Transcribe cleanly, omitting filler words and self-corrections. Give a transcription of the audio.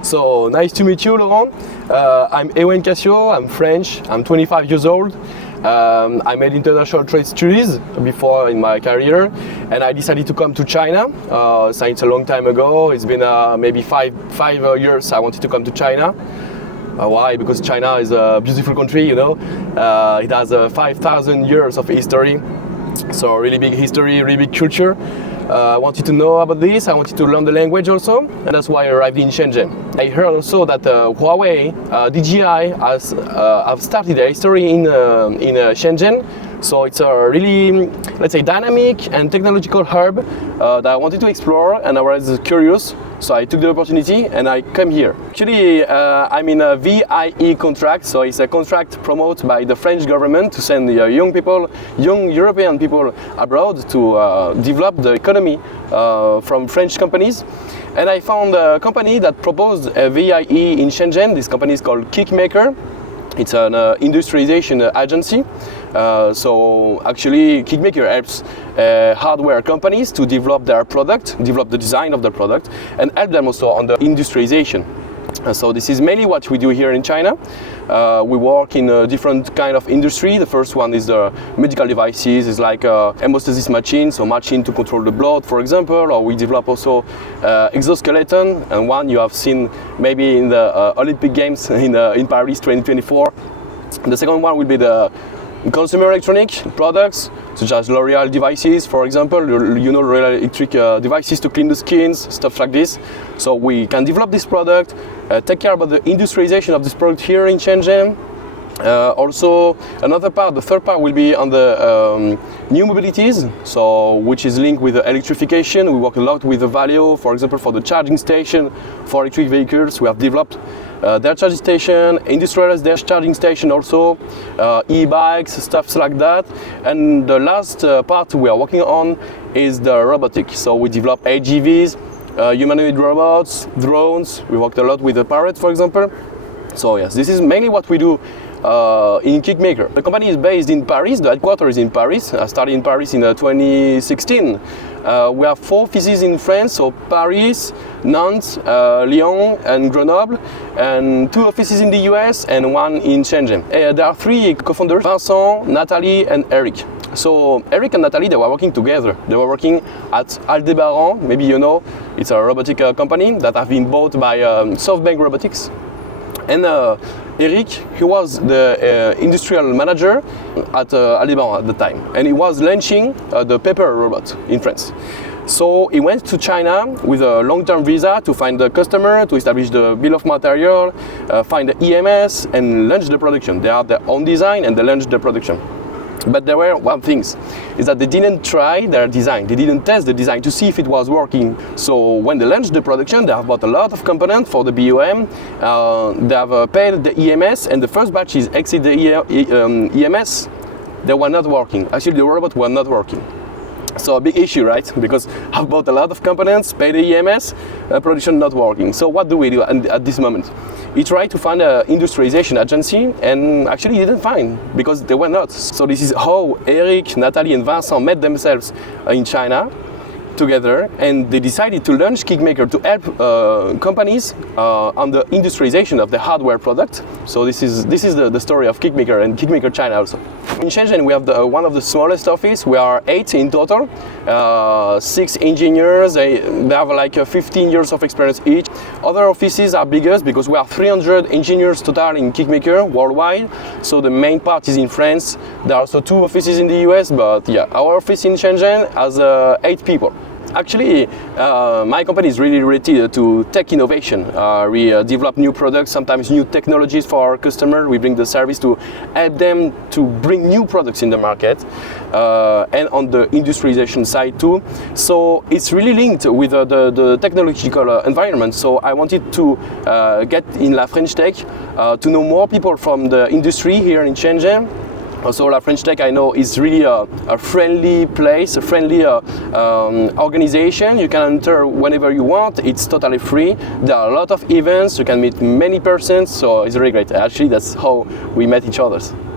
So nice to meet you, Laurent. I'm Ewen Cassiaux, I'm French, I'm 25 years old. I made international trade studies before in my career, and I decided to come to China since a long time ago. It's been maybe five years I wanted to come to China. Why? Because China is a beautiful country, you know. It has 5,000 years of history, so really big history, really big culture. I wanted to know about this, I wanted to learn the language also, and that's why I arrived in Shenzhen. I heard also that Huawei, DJI have started their history in Shenzhen, so it's a really, let's say, dynamic and technological hub that I wanted to explore, and I was curious, so I took the opportunity and I came here. Actually, I'm in a VIE contract, so it's a contract promoted by the French government to send young European people abroad to develop the economy from French companies. And I found a company that proposed a VIE in Shenzhen. This company is called Kickmaker. It's an industrialization agency. So actually Kickmaker helps hardware companies to develop their product, develop the design of the product, and help them also on the industrialization. So this is mainly what we do here in China. We work in a different kind of industry. The first one is the medical devices. It's like hemostasis machine, so machine to control the blood, for example. Or we develop also exoskeleton, and one you have seen maybe in the Olympic Games in Paris 2024. The second one will be the consumer electronic products, such as L'Oreal devices, for example, you know, L'Oreal electric devices to clean the skins, stuff like this. So we can develop this product, take care about the industrialization of this product here in Shenzhen. Also, another part, the third part, will be on the new mobilities, so which is linked with the electrification. We work a lot with the Valeo, for example, for the charging station for electric vehicles. We have developed their charging station, industrialized their charging station also, e-bikes, stuff like that. And the last part we are working on is the robotics. So we develop AGVs, humanoid robots, drones. We worked a lot with the Parrot, for example. So yes, this is mainly what we do in Kickmaker. The company is based in Paris, the headquarters is in Paris. I started in Paris in 2016. We have 4 offices in France, so Paris, Nantes, Lyon and Grenoble, and 2 offices in the US and 1 in Shenzhen. There are 3 co-founders, Vincent, Nathalie and Eric. So Eric and Nathalie, they were working together. They were working at Aldebaran, maybe you know, it's a robotic company that have been bought by SoftBank Robotics. And Eric, he was the industrial manager at Aldebaran at the time, and he was launching the paper robot in France. So he went to China with a long-term visa to find the customer, to establish the bill of material, find the EMS, and launch the production. They had their own design and they launched the production. But there were one thing, is that they didn't try their design, they didn't test the design to see if it was working. So when they launched the production, they have bought a lot of components for the BOM, they have paid the EMS, and the first batches exit the EMS, they were not working. Actually, the robot were not working. So a big issue, right? Because I've bought a lot of components, paid the EMS, production not working. So what do we do at this moment? He tried to find an industrialization agency, and actually he didn't find, because they were not. So this is how Eric, Nathalie and Vincent met themselves in China together, and they decided to launch Kickmaker to help companies on the industrialization of the hardware product. So this is the story of Kickmaker and Kickmaker China also. In Shenzhen we have one of the smallest offices. We are 8 in total, 6 engineers. They have like 15 years of experience each. Other offices are bigger because we are 300 engineers total in Kickmaker worldwide. So the main part is in France. There are also 2 offices in the US, but yeah, our office in Shenzhen has 8 people. Actually, my company is really related to tech innovation. We develop new products, sometimes new technologies for our customers. We bring the service to help them to bring new products in the market, and on the industrialization side too. So it's really linked with the technological environment. So I wanted to get in La French Tech to know more people from the industry here in Shenzhen. Also, La French Tech, I know, is really a friendly place, a friendly organization. You can enter whenever you want. It's totally free. There are a lot of events. You can meet many persons, so it's really great. Actually, that's how we met each other.